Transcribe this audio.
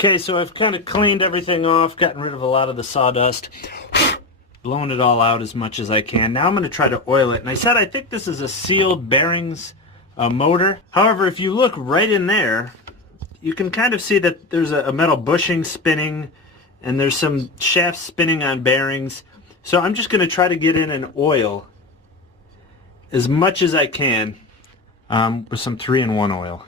Okay, so I've kind of cleaned everything off, gotten rid of a lot of the sawdust, blown it all out as much as I can. Now I'm going to try to oil it. And I said I think this is a sealed bearings motor. However, if you look right in there, you can kind of see that there's a metal bushing spinning, and there's some shafts spinning on bearings. So I'm just going to try to get in and oil as much as I can with some 3-in-1 oil.